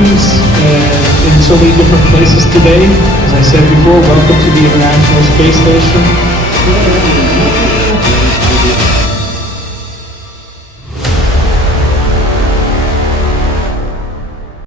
peace in so many different places today. As I said before, welcome to the International Space Station.